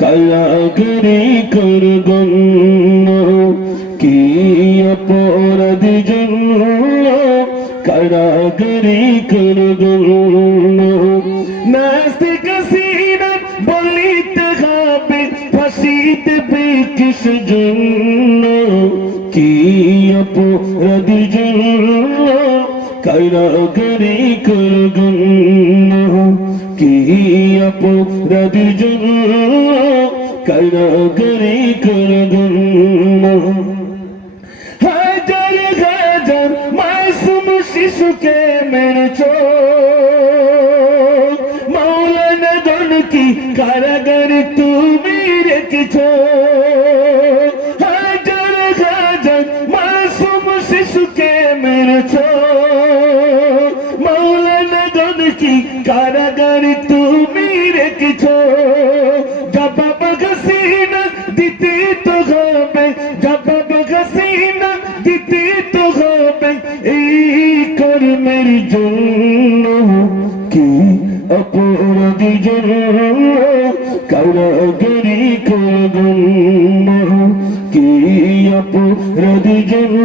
কারাগারে করবেন কি অপরাধ জন্য কারাগারে করবেন নাস্তিক সিনা বলিতে হবে ফাঁসি দেবে কিস জন্য কি অপরাধ জন্য কারাগারে করবেন কি অপরাধ জন্য কারাগারে করবেন হাজার হাজার মাসুম শিশুকে মেরেছ মাওলানা গণ কি কারাগারে তুমি রেখেছ হাজার হাজার মাসুম শিশুকে মেরেছ মাওলানা গণ কি কারাগারে তুমি রেখেছ জবাব হাসিনা দিতে তো হবে জবাব হাসিনা দিতে তো হবে এই কর্মের জন্য কি অপরাধ জন্য কারাগারে করবেন কি অপরাধ জন্য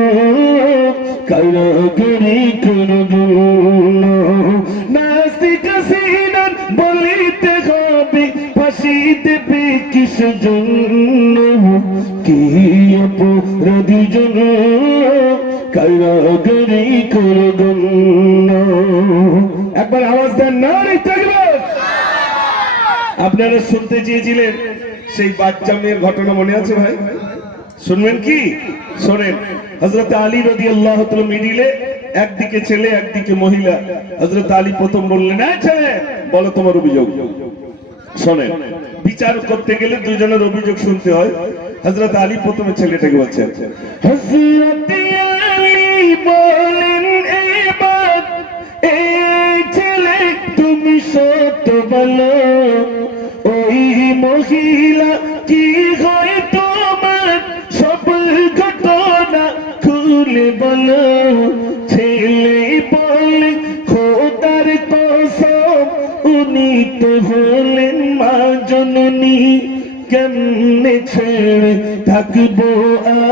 কারাগারে করবেন নাস্তিক সিনা বলিতে হবে ফাঁসি দেবে কিস জন্য কি অপরাধ জন্য কারাগারে করবেন একবার আওয়াজ দেন নারে তাকবীর আপনারা শুনতে চেয়েছিলেন সেই বাচ্চা মেয়ের ঘটনা মনে আছে ভাই শুনবেন কি শোনেন হযরত আলী রাদিয়াল্লাহু তাআলা মিডিলে একদিকে ছেলে একদিকে মহিলা হযরত আলী প্রথম বললেন এই ছেলে বলো তোমার অভিযোগ শোনেন বিচার করতে গেলে দুজনের অভিযোগ শুনতে হয় হযরত আলী প্রথমে ছেলেটাকে বলছেন হযরত আলী বলেন এবার এই ছেলে তুমি সত্য বলো ওই মহিলা কি হয় তোমার সব ঘটনা খুলে বলো ছেলে বলে খোদার কসম উনি তো হলেন মা জননী কেমনে ছেড়ে থাকবো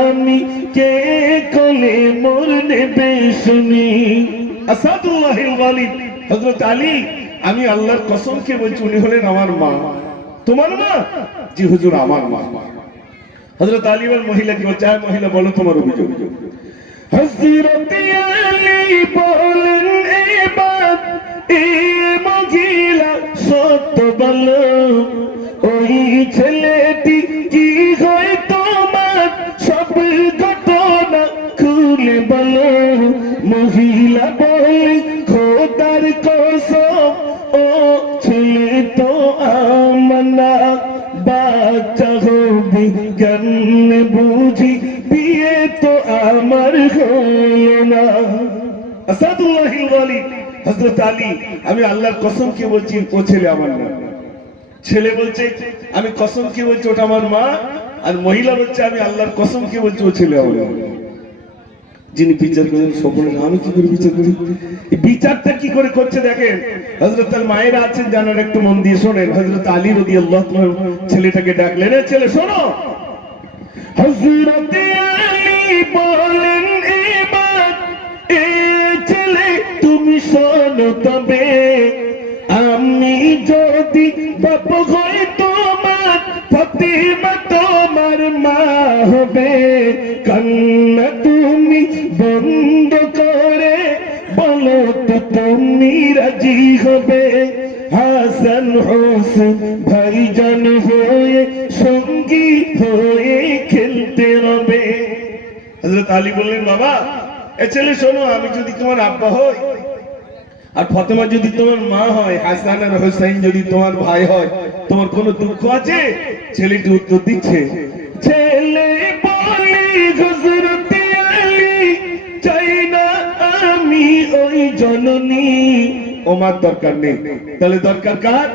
আমি কে কোলে মোর নেবে শুনি আসাদুল্লাহিল ওয়ালিদ হযরত আলী আমি আল্লাহর কসম খেয়ে বলছি উনি হলেন আমার মা তোমার মা জি হুজুর আমার মা হযরত আলী বলেন মহিলা কি বলছে মহিলা বলো তোমার অভিযোগ হযরত আলী বলেন এবার এই মহিলা সত্য বলো ওই ছেলেটি কি হয় তোমার সব ঘটনা খুলে বলো মহিলা বলে খোদার কসম ও ছেলে তো আমনা বাচ্চা হবে কেমনে বুঝি বিয়ে তো আমার হলো না আসাদুল্লাহিল ওয়ালিদ হযরত আলী আমি আল্লাহর কসম কে বলছি ও ছেলে আমার না ছেলে বলছে আমি কসম কে বলছি ওটা আমার মা আর মহিলা বলছে আমি আল্লাহর কসম কে বলছি ও ছেলে আমার যিনি বিচার করেন সকলের আমি কি করে বিচার করি এই বিচারটা কি করে করছে দেখেন হযরত আল মায়েরা আছেন জানার একটু মন দিয়ে শোনেন হযরত আলী রাদিয়াল্লাহু তাআলা ছেলেটাকে ডাকলেন এ ছেলে শোনো হযরত আলী বলেন এবার এ ছেলে তুমি শোনো তবে আমি যদি বাপ হই তোমার ফাতিমা তোমার মা হবে কান্না তুমি বন্ধ করে বলো তো তুমি রাজি হবে হাসান হোসেন ভাইজান হয়ে সঙ্গী হয়ে খেলতে হবে হযরত আলী বললেন বাবা এ ছেলে শোনো আমি যদি তোমার আব্বা হই আর ফাতেমা যদি তোমার মা হয় হাসান আর হোসেন যদি তোমার ভাই হয় তোমার কোনো দুঃখ আছে ছেলেটি উত্তর দিচ্ছে ছেলে বলে হযরত আলী চাই না আমি ওই জননী ওমার দরকার নেই তাহলে দরকার কার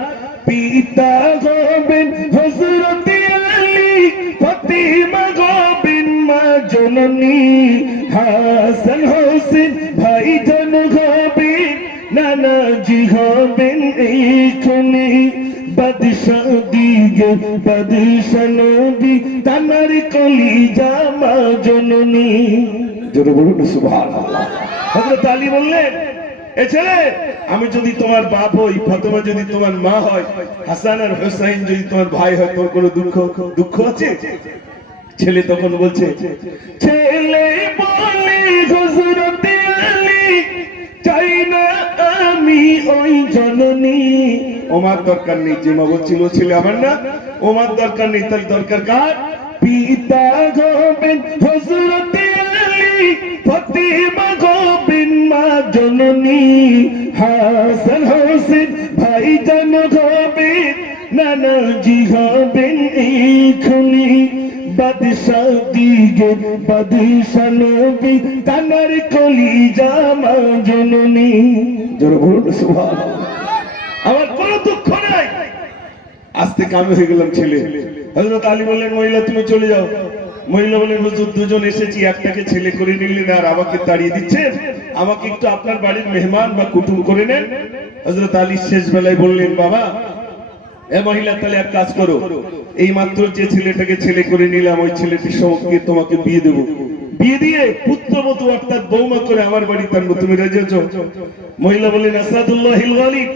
পিতা হবেন হযরত আলী ফাতিমা হবেন মা জননী হাসান হোসেন ভাইজান হবেন নানাজি হবেন এইখানে বাদশা বাদশাহ দিগে বাদশাহ নবী তানার কলিজা মা জননী। জোরে বলুন সুবহানাল্লাহ। হযরত আলী বললেন, এ ছেলে, আমি যদি তোমার বাপ হই, ফাতেমা যদি তোমার মা হয়, হাসান আর হুসাইন যদি তোমার ভাই হয়, তোর কোনো দুঃখ আছে? ছেলে তখন বলছে, ছেলে বলে হযরত আলী চাই না আমি ওই জননী। ওমার দরকার নেই, যে মা বলছিল ছেলে আমার না, ওমার দরকার নেই, তার দরকার কার? পিতা হবেন হযরত আলী, ফাতেমা হবেন মা জননী, হাসান হোসেন ভাইজান হবেন, নানাজি হবেন এখনি, বাদশাহ দিগে বাদশাহ নবী তানার কলিজা মা জননী। জোরে বলুন সুবহানাল্লাহ। আমার কোনো দুঃখ নাই। আজ থেকে আমি হয়ে গেলাম ছেলে। হযরত আলী বললেন, মহিলা তুমি চলে যাও। মহিলা বললেন, হুজুর দুজন এসেছি, একটাকে ছেলে করে নিলেন আর আমাকে তাড়িয়ে দিচ্ছেন, আমাকে একটু আপনার বাড়ির মেহমান বা কুটুম করে নেন। হযরত আলী শেষ বেলায় বললেন, বাবা এ মহিলা, তাহলে এক কাজ করো, এই মাত্র যে ছেলেটাকে ছেলে করে নিলাম, ওই ছেলেটির সঙ্গে তোমাকে বিয়ে দেবো, বিয়ে দিয়ে পুত্রবধূ অর্থাৎ বৌমা করে আমার বাড়ি টানবো, তুমি রাজি আছো? মহিলা বললেন, আসাদুল্লাহিল গালিব,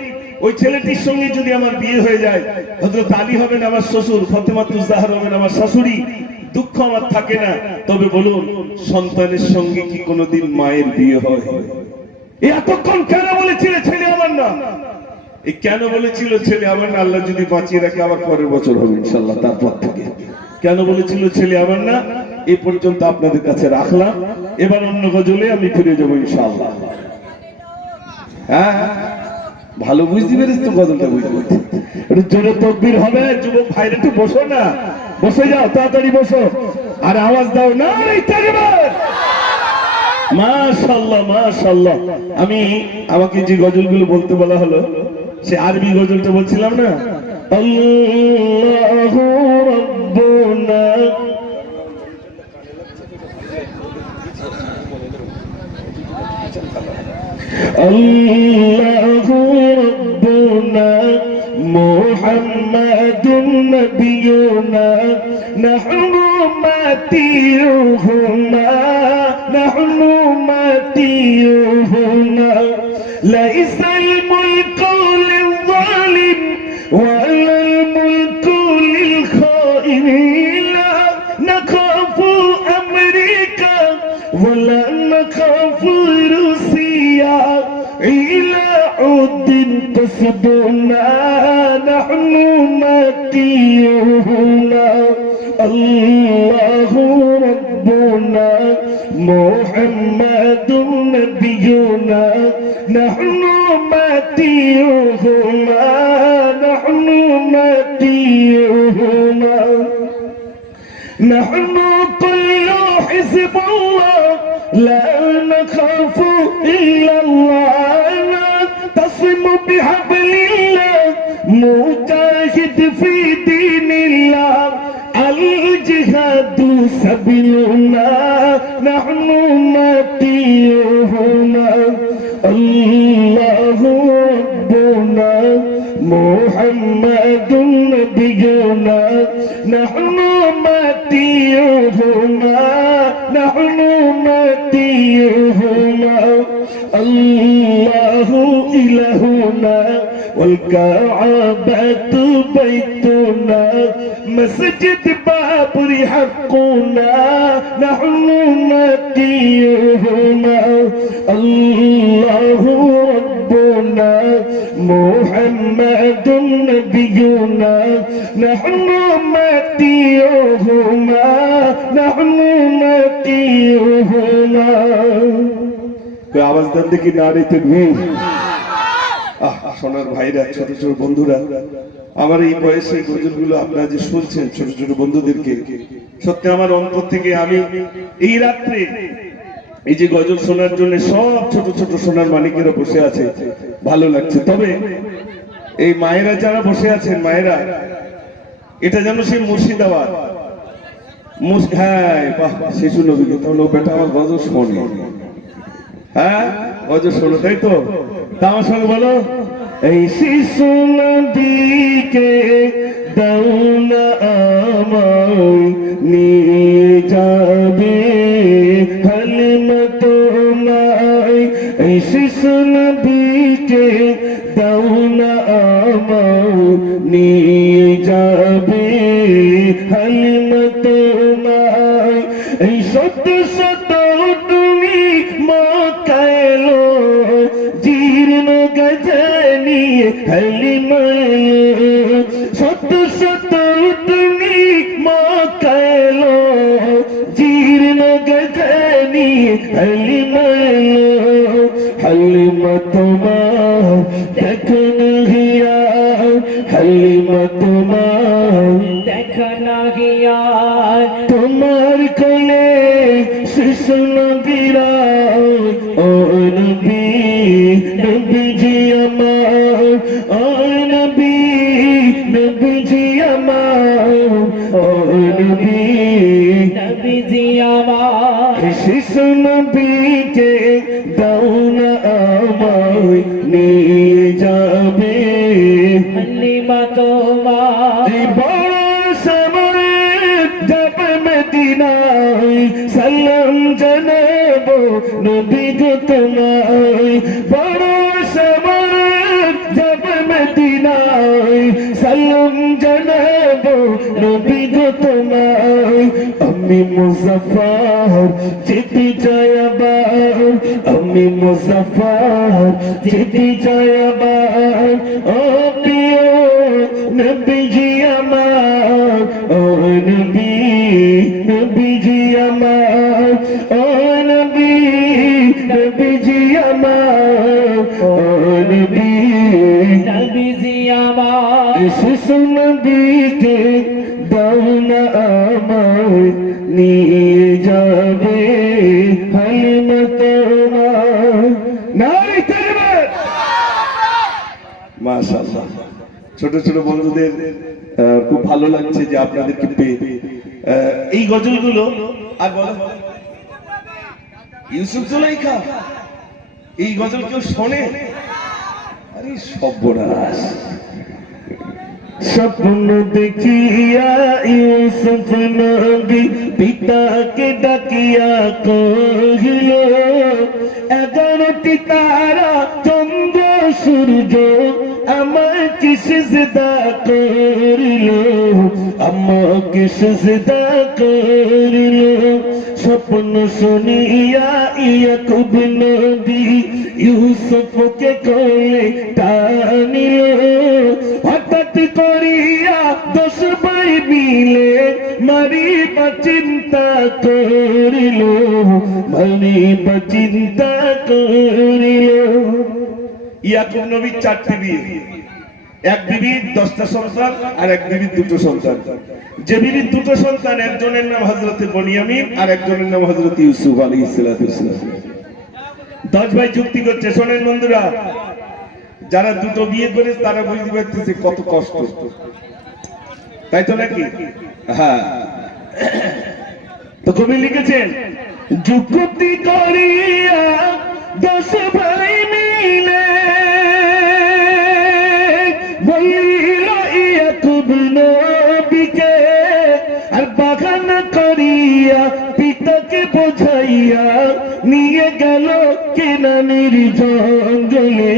ওই ছেলেটির সঙ্গে যদি আমার বিয়ে হয়ে যায়, হযরত আলী হবেন আমার শ্বশুর, ফাতেমাতুজ জাহরা হবেন আমার শাশুড়ি, দুঃখ আমার থাকে না। তবে বলুন, সন্তানের সঙ্গে কি কোনোদিন মায়ের বিয়ে হয়? এতক্ষণ কেন বলেছিলে ছেলে আমার না? এই কেন বলেছিল ছেলে আমার না? আল্লাহ যদি বাঁচিয়ে রাখে আবার পরের বছর হবে ইনশাআল্লাহ। তারপর থেকে কেন বলেছিল ছেলে আমার না, এই পর্যন্ত আপনাদের কাছে রাখলাম। এবার অন্য গজলে আমি ফিরে যাবো ইনশাআল্লাহ। হ্যাঁ, ভালো বুঝতে পেরেছ তো গজলটা? বুঝতে পারছি। একটু জোরে তাকবীর হবে। যুবক ভাইরা একটু বসো না, বসে যাও, তাড়াতাড়ি বসো আর আওয়াজ দাও না তাকবীর। মাশাআল্লাহ মাশাআল্লাহ। আমাকে যে গজলগুলো বলতে বলা হলো, সে আরবি গজলটা বলছিলাম না, আল্লাহু রাব্বুনা, আল্লাহু রাব্বুনা মুহাম্মাদুন নাবিয়ুনা, নাহনু মাতিউহুমা, নাহনু মাতিউহুমা, লাইসাল মুলকু লিল-যালিম ওয়ালাল মুলকু লিল-খাইন, লা নাখাফু আমেরিকা ওয়ালা নাখাফু রুসিয়া, ইলা উদ্দিন কসদুনা, নাহনু মাতিউহুমা, আল্লাহু রাব্বুনা মুহাম্মাদুন নাবিয়ুনা, নাহনু মাতিউহুমা, নাহনু মাতিউহুমা, নাহনু কুল্লু হিজবুল্লাহ, লা নাখাফু ইল্লাল্লাহ, নাতাসিমু বিহাবলিল্লাহ, মুজাহিদ ফি দীনিল্লাহ, আল জিহাদু সাবিলুনা, নাহনু মাতিউহুমা, আল্লাহু রাব্বুনা মুহাম্মাদুন নাবিয়ুনা, নাহনু মাতিউহুমা, নাহনু মাতিউহুমা, আল্লাহু ইলাহুনা ওয়াল কা'বাতু বাইতুনা, মসজিদ বাবরি হাক্কুনা, নাহনু মাতিউহুমা, আল্লাহু রাব্বুনা মুহাম্মাদুন নাবিয়ুনা, নাহনু মাতিউহুমা, নাহনু মাতিউহুমা। আওয়াজ দেন দেখি নারে তাকবীর। সোনার ভাইরা, ছোট ছোট বন্ধুরা, আমার এই বয়সে গজলগুলো আপনারা যে শুনছেন ছোট ছোট বন্ধুদেরকে, সত্যি আমার অন্তর থেকে আমি এই রাত্রে এই যে গজল শোনার জন্য সব ছোট ছোট সোনার মানিকেরা বসে আছে, ভালো লাগছে। তবে এই মায়েরা যারা বসে আছেন, মায়েরা, এটা যেন সেই মুর্শিদাবাদ, হ্যাঁ বাহ, শিশু নবীকে, তাহলে বেটা আমার গজল শোনে, হ্যাঁ গজল শোনো, তাই তো? তা আমার সঙ্গে বলো এই শিশু নবীকে দাও না আমায় নিয়ে যাবে হালিমা তোমায় এই শিশু নবীকে দাও না আমায় নিয়ে যাবে হালিমা তোমায় এই সত্য সত্য তুমি মক্কায়লো জীর্ণ গজনি হালিমা সত্য সত্য তুমি মক্কায়লো জীর্ণ গজনি হালিমা হালিমা তোমার দেখো হিয়া হালিমা তোমার দেখা না গিয়া তোমার কোলে শিশু নবীরা ও নবী নবীজি আমার ও নবী নবীজি আমার ও নবী নবীজি আমার শিশু নবীকে দাও না আমায় নিয়ে যাবে হালিমা তোমার এই বড় সময় যাবে মদিনায় সালাম জানাবো নবী গো তোমায় বড় সময় যাবে মদিনায় সালাম জানাবো নবী গো তোমায় আমি মুসাফির যেতে চাই আবার আমি মুসাফির যেতে চাই আবার ও প্রিয় নবীজি আমার ও নবী নবীজি আমার ও নবী নবীজি আমার ও নবী নবীজি আমার শিশু নবীকে দাও না আমায় নিয়ে যাবে হালিমা তোমার নারী তাকবীর মাশাআল্লাহ ছোট ছোট বন্ধুদের খুব ভালো লাগছে যে আপনাদেরকে পেয়ে এই গজলগুলো আর বলো ইউসুফ জুলাইখা এই গজল কেউ শোনে আরে সর্বনাশ স্বপ্ন দেখিয়া ইউসুফ নবী পিতাকে ডাকিয়া কহিল 11টি তারা চন্দ্র সূর্য আমাকে সিজদা করিল আমাকে সিজদা করিল স্বপ্ন শুনিয়া ইয়াকুব নবী ইউসুফকে কোলে টানিল হঠাৎ করিয়া 10 ভাই মিলে মারিবা চিন্তা করিল মারিবা চিন্তা করিল ইয়াকুব নবীর 4টি বিয়ে এক বিবির 10টা সন্তান আর এক বিবির 2টো সন্তান যে বিবির 2টো সন্তান একজনের নাম হযরত বনিয়ামিন আর একজনের নাম হযরত ইউসুফ আলাইহিস সালাম 10 ভাই যুক্তি করছে শোনেন বন্ধুরা যারা 2টো বিয়ে করে তারা বুঝতে পারতেছে কত কষ্ট তাই তো নাকি হ্যাঁ তো কবি লিখেছেন যুক্তি করিয়া 10 ভাই মিলে বলিল ইয়াকুব নবীকে আর বাগান করিয়া পিতাকে বোঝাইয়া নিয়ে গেল কেনানের জঙ্গলে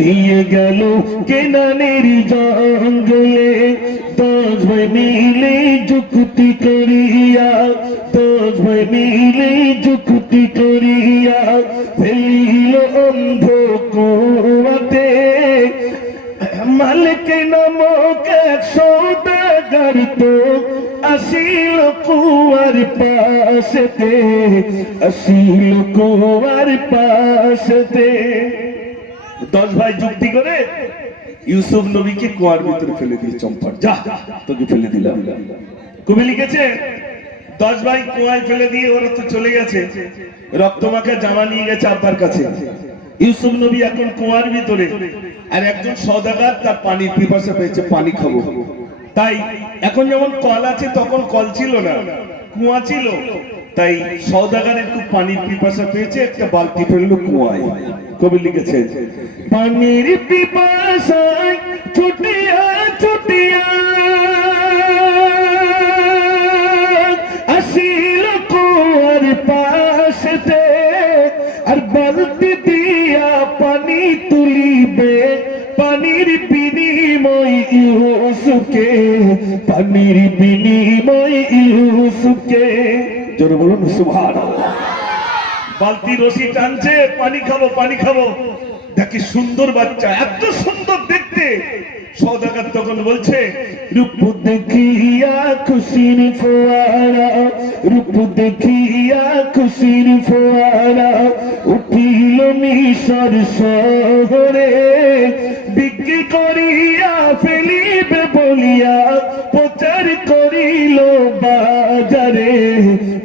নিয়ে গেল কেনানের জঙ্গলে 10 ভাই মিলে যুক্তি করিয়া 10 ভাই মিলে যুক্তি করিয়া ফেলিল অন্ধ কুয়াতে মালিক নামক এক সওদাগর তো আসিল কুয়ার পাশেতে আসিল কুয়ার পাশেতে 10 ভাই যুক্তি করে ইউসুফ নবীকে কুয়ার ভিতরে ফেলে দিয়ে চম্পট যা তোকে ফেলে দিলাম কবি লিখেছে 10 ভাই কুয়ায় ফেলে দিয়ে ওরা তো চলে গেছে রক্তমাখা জামা নিয়ে গেছে আব্বার কাছে ইউসুফ নবী এখন কুয়ার ভিতরে আর একজন সওদাগর তার পানির পিপাসা পেয়েছে পানি খাবো তাই এখন যেমন কল আছে তখন কল ছিল না কুয়া ছিল তাই সওদাগরের খুব পানির পিপাসা পেয়েছে, একটা বালতি ফেললো কুয়ায়। কবি লিখেছেন, পানির পিপাসায় ছুটিয়া ছুটিয়া আসিল কুয়ার পাশেতে, আর বালতি দিয়া পানি তুলিবে পানির বিনিময় ইউসুফকে, পানির বিনিময় ইউসুফকে। জোরে বলুন সুবহানাল্লাহ। বালতি রশি টানছে, পানি খাবো পানি খাবো, দেখি সুন্দর বাচ্চা, এত সুন্দর দেখতে। সওদাগর তখন বলছে, রূপ দেখিয়া খুশির ফোয়ারা, রূপ দেখিয়া খুশির ফোয়ারা, উঠিল মিশর শহরে, বিক্রি করিয়া ফেলিবে বলিয়া প্রচার করিল বাজারে,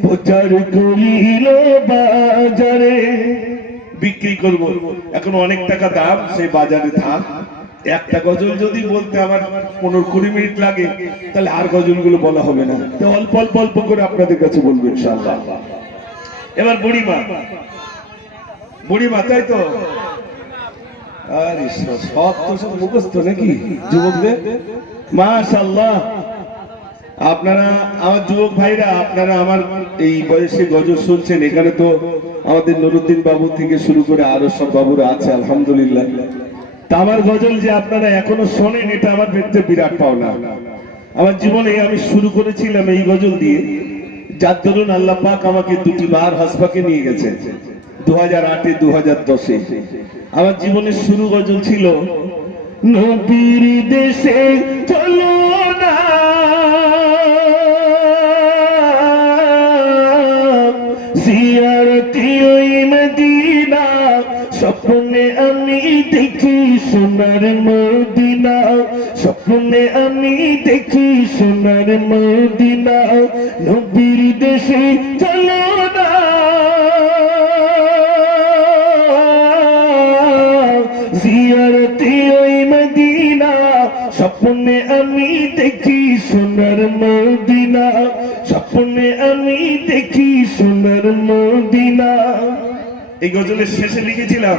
প্রচার করিল বাজারে। বিক্রি করব, এখন অনেক টাকা দাম, সেই বাজারে থাক। একটা গজল যদি বলতে আমার 15-20 মিনিট লাগে, তাহলে আর গজলগুলো বলা হবে না, তো অল্প অল্প অল্প করে আপনাদের কাছে বলবো ইনশাআল্লাহ। এবার বুড়িমা, বুড়িমা, তাই তো? আরে সব তো সব মুখস্থ নাকি যুবকদের? মাশাআল্লাহ। আপনারা আমার যুবক ভাইরা, আপনারা আমার এই বয়সে গজল শুনছেন। এখানে তো আমাদের নুরুদ্দিন বাবু থেকে শুরু করে আরো সব বাবুরা আছে, আলহামদুলিল্লাহ। তা আমার গজল যে আপনারা এখনো শোনেন, এটা আমার ক্ষেত্রে বিরাট পাওনা। আমার জীবনে আমি শুরু করেছিলাম এই গজল দিয়ে, যার দরুন আল্লাহ পাক আমাকে 2টি বার হাসপাকে নিয়ে গেছে, 2008-এ 2010-এ। আমার জীবনের শুরু গজল ছিল, নবীর দেশে চলো না, জিয়ারতি ওই মদিনা, স্বপ্নে আমি দেখি সোনার মদিনা, স্বপ্নে আমি দেখি সোনার মদিনা, নবীর দেশে চলো না, জিয়ারতি ওই মদিনা, স্বপ্নে আমি দেখি সোনার মদিনা, স্বপ্নে আমি দেখি সোনার মদিনা। এই গজলের শেষে লিখেছিলাম,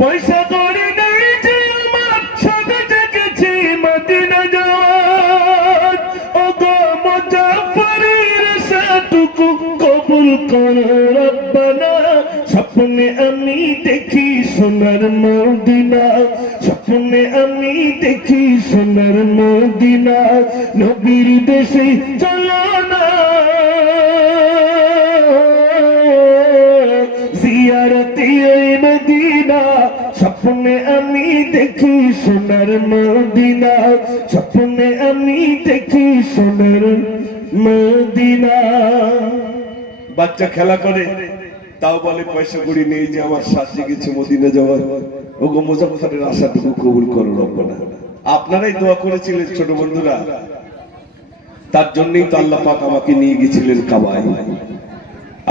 পয়সা করে নেই যে আমার সাথে জেগেছি মদিনা যাওয়ার, ও গো মুজাফফরের সাটুকু কবুল করো রব্বানা, স্বপ্নে আমি দেখি সোনার মদিনা, স্বপ্নে আমি দেখি সোনার মদিনা, নবীর দেশে চলো না, জিয়ারতি ওই মদিনা, স্বপ্নে আমি দেখি সোনার মদিনা, স্বপ্নে আমি দেখি সোনার মদিনা। বাচ্চা খেলা করে, তাও বলে পয়সা করি নেই যে আমার শাস্তি কিছু মদিনা যাওয়ার, ওগো মুজাফফরের আশাটুকু কবুল করো রব্বানা। আপনারাই দোয়া করেছিলেন ছোট বন্ধুরা, তার জন্যই তো আল্লাহ পাক আমাকে নিয়ে গেছিলেন কাবায়।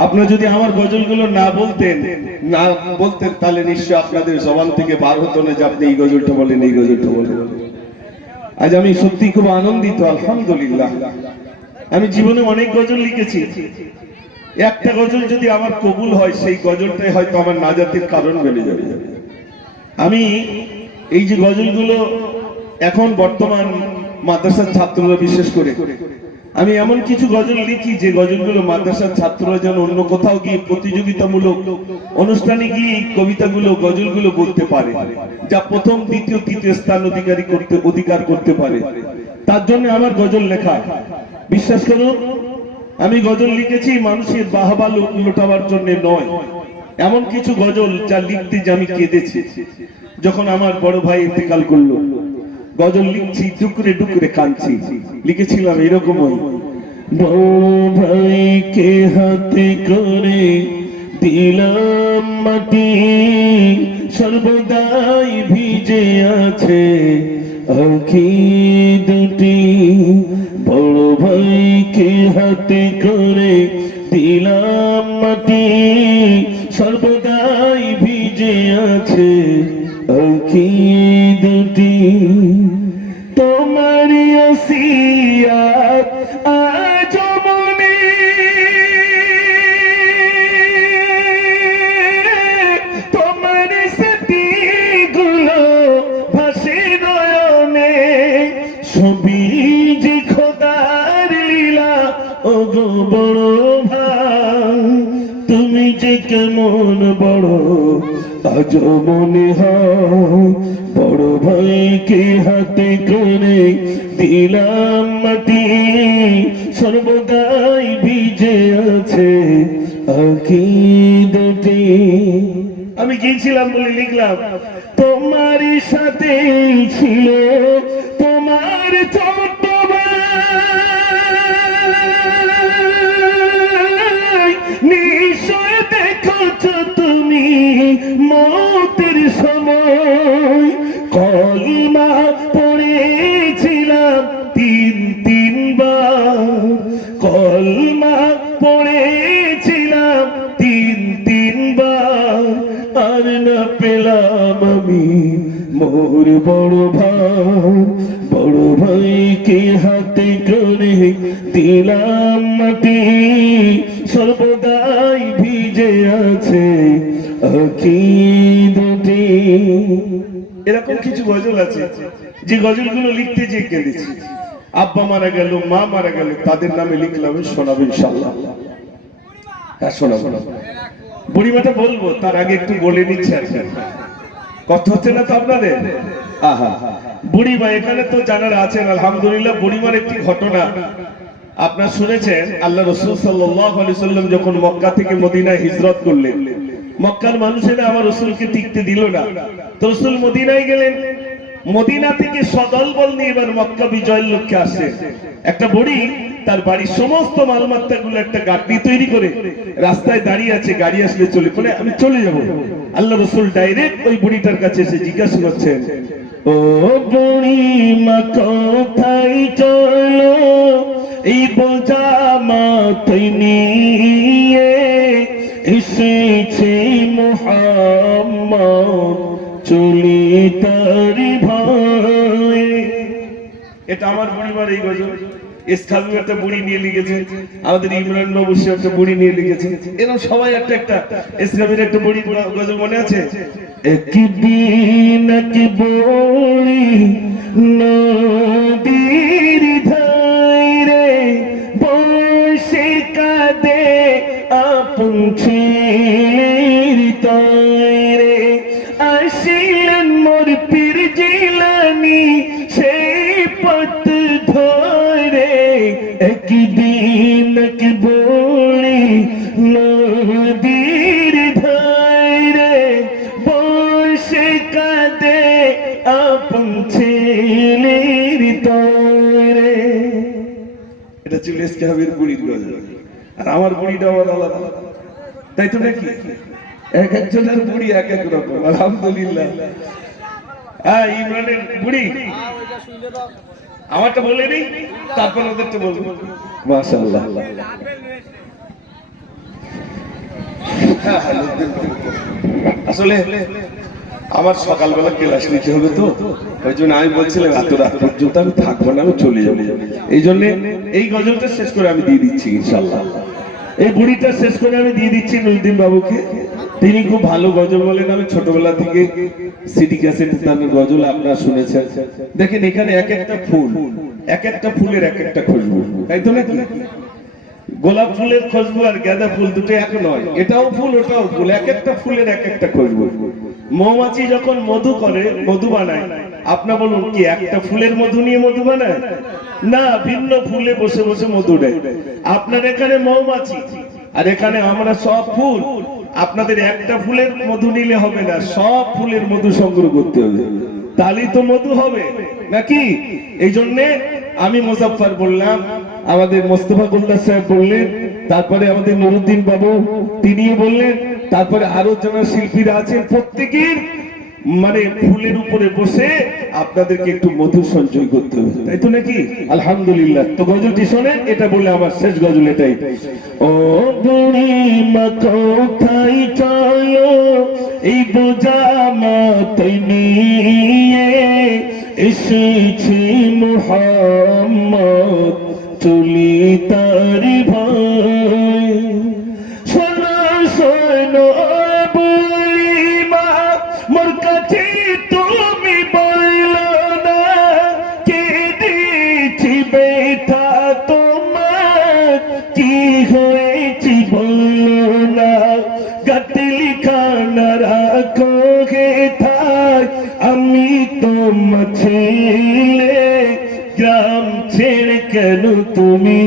আপনারা যদি আমার গজলগুলো না বলতেন তাহলে নিশ্চয় আপনাদের জবান থেকে বার হতো না যে আপনি এই গজলটা বলেন, এই গজলটা বলেন। আজ আমি সত্যি খুব আনন্দিত, আলহামদুলিল্লাহ। আমি জীবনে অনেক গজল লিখেছি, একটা গজল যদি আমার কবুল হয়, সেই গজলটাই হয়তো আমার নাজাতের কারণ বনে যাবে। আমি এই যে গজলগুলো এখন বর্তমান মাদ্রাসার ছাত্ররা, বিশেষ করে আমি এমন কিছু গজল লিখি যে গজলগুলো মাদ্রাসার ছাত্ররা যেন অন্য কোথাও গিয়ে প্রতিযোগিতামূলক অনুষ্ঠানে গিয়ে কবিতাগুলো, গজলগুলো বলতে পারে, যা প্রথম, দ্বিতীয়, তৃতীয় স্থান অধিকার করতে পারে। তার জন্য আমার গজল লেখা। বিশ্বাস করুন, আমি গজল লিখেছি মানুষের বাহবা লোটাবার জন্য নয়। এমন কিছু গজল যা লিখতে যে আমি কেঁদেছি যখন আমার বড় ভাই ইন্তেকাল করলো। গজল লিখছি, ডুকরে ডুকরে কাঁদছি। লিখেছিলাম এরকমই, বড় ভাইকে হাতে করে দিলাম মাটি, সর্বদাই ভিজে আছে আঁখি দুটি, বড় ভাইকে হাতে করে দিলাম মাটি, সর্বদাই ভিজে আছে আঁখি দুটি, তোমার ওসিয়াত আজ মনে গো বড় ভাই তুমি যে কেমন বড় আজ মনে হয় বড় ভাইকে হাতে করে দিলাম মাটি সর্বদাই ভিজে আছে আঁখি দুটি। আমি গিয়েছিলাম বলে লিখলাম তোমারই সাথে ছিল তোমার ছোট ভাই নিশ্চয় দেখছ তুমি মতের সময় কলিমা পড়েছিলাম তিনবার কলিমা পড়েছিলাম তিনবার আর না পেলাম আমি মোর বড় ভাইকে হাতে করে দিলাম মাটি সর্বদাই ভিজে আছে আঁখি দুটি। এরকম কিছু গজল আছে যে গজলগুলো লিখতে যে কেঁদেছি। আব্বা মারা গেল, মা মারা গেল, তাদের নামে লিখলাম, শোনাবো ইনশাআল্লাহ। হ্যাঁ শোনাবো। বুড়িমাটা বলবো তার আগে একটু বলে নিচ্ছে আর কথা হচ্ছে না তো আপনাদের। আহা বুড়িমা এখানে তো জানার আছেন আলহামদুলিল্লাহ। বুড়িমার একটি ঘটনা আপনারা শুনেছেন। আল্লাহ রাসূল সাল্লাল্লাহু আলাইহি সাল্লাম যখন মক্কা থেকে মদিনায় হিজরত করলেন, মক্কার মানুষেরা আমার রাসূলকে টিকতে দিল না, তো রাসূল মদিনায় গেলেন। মদিনা থেকে সদল বল নিয়ে এবার মক্কা বিজয়ের লক্ষ্যে আসে। একটা বুড়ি তার বাড়ির সমস্ত মালমাত্তা গুলো একটা গাড়ি তৈরি করে রাস্তায় দাঁড়িয়ে আছে, গাড়ি আসলে চলে বলে আমি চলে যাব। আল্লাহ রাসূল ডাইরেক্ট ওই বুড়িটার কাছে এসে জিজ্ঞাসা করছেন, ও বুড়ি মা কোথায় চলো এই বোঝা মাথায় নিয়ে এসেছে মুহাম্মদ চলি তার ভাই। এটা আমার বুড়িমার এই গজল। ইসখালু একটা বুড়ি নিয়ে লিখেছে, আমাদের ইমরান বাবু সে একটা বুড়ি নিয়ে লিখেছে। এরকম সবাই একটা একটা ইসলামের একটা বুড়ি গজল মনে আছে। একদিন এক বুড়ি নদীর ধারে বসে কাঁদে আপন ছেলের তরে আসিলেন মোর পীর জিলানী সেই পথ ধরে। একদিন এক বুড়ি নদীর ধারে বসে কাঁদে আপন ছেলের তরে। এটা ছিল ইসকাহাবের বুড়ির গজল। আর আমার বুড়িটা আবার আলাদা, তাই তো নাকি? এক একজনের বুড়ি এক এক রকম আলহামদুলিল্লাহ। হ্যাঁ ইমরানের বুড়ি আমারটা বলে নেই, তারপর ওদেরটা বলবো। মাশাআল্লাহ। আসলে আমার সকালবেলা ক্লাস নিতে হবে তো, ওই জন্য আমি বলছিলাম এত রাত পর্যন্ত আমি থাকবো না, আমি চলে যাবো। এই জন্য এই গজলটা শেষ করে আমি দিয়ে দিচ্ছি ইনশাআল্লাহ। এই বুড়িটা শেষ করে আমি দিয়ে দিচ্ছি নুরুদ্দিন বাবুকে। তিনি খুব ভালো গজল বলেন। আমি ছোটবেলা থেকে সিডি ক্যাসেটে তার গজল আপনারা শুনেছেন। দেখেন এখানে এক একটা ফুল, এক একটা ফুলের এক একটা খুশবু, তাই তো নাকি? গোলাপ ফুলের খুশবু আর গাঁদা ফুল দুটো এক নয়, এটাও ফুল ওটাও ফুল, এক একটা ফুলের এক একটা খুশবু। মৌমাছি যখন মধু করে, মধু বানায়, আপনি বলুন কি একটা ফুলের মধু নিয়ে মধু বানায়? না, ভিন্ন ফুলে বসে বসে মধু দেয়। আপনার এখানে মৌমাছি আর এখানে আমরা সব ফুল। আপনাদের একটা ফুলের মধু নিলে হবে না, সব ফুলের মধু সংগ্রহ করতে হবে, তাহলেই তো মধু হবে নাকি? এই জন্যে আমি মুজাফফর বললাম, আমাদের মোস্তফা গোলদার সাহেব বললেন, তারপরে আমাদের নুরুদ্দিন বাবু তিনিও বললেন, তারপরে আরো যারা শিল্পীরা আছেন প্রত্যেকের মানে ফুলের উপরে বসে আপনাদেরকে একটু মধু সঞ্চয় করতে হবে, তাই তো নাকি? আলহামদুলিল্লাহ। তো গজলটি শোনেন, এটা বলে আমার শেষ গজল এটাই। ও বুড়ি মা কোথায় চলো এই বোঝা মাথায় নিয়ে এসেছে মুহাম্মদ চলি তার ভাই। শোনো শোনো বুড়ি মা মোর কাছে তুমি বললো না কে দিয়েছি ব্যথা তোমার কি ছেড়ে কেন তুমি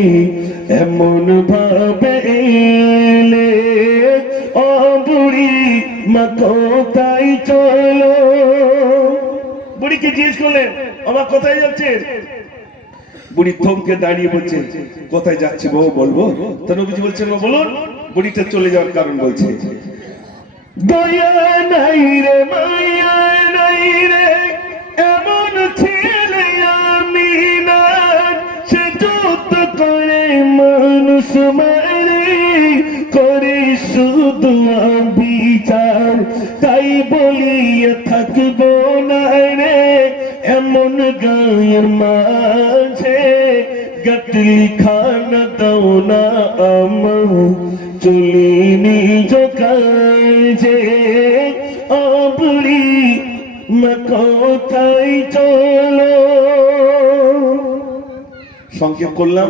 এমন ভাবে এলে? ও বুড়ি মা কোথায় চলো? বুড়িকে জিজ্ঞেস করলেন, আমার কোথায় যাচ্ছেন? বুড়ি থমকে দাঁড়িয়ে বলছে, কোথায় যাচ্ছি বউ বলবো? তো নবীজি বলছেন, বলুন। বুড়িটা চলে যাওয়ার কারণ বলছে, দয়া নাই রে মায়া নাই রে এমন ছেলে আমি না, সে যত করে মানুষ মারে করে শুধু বিচার, তাই বলিয়া থাকবো না রে এমন গায়ের মাঝে, গটলি খানা দাও না আমার চলিনি জোকাজে। ও বুড়ি মা কোথায় চলো? সংক্ষেপ করলাম।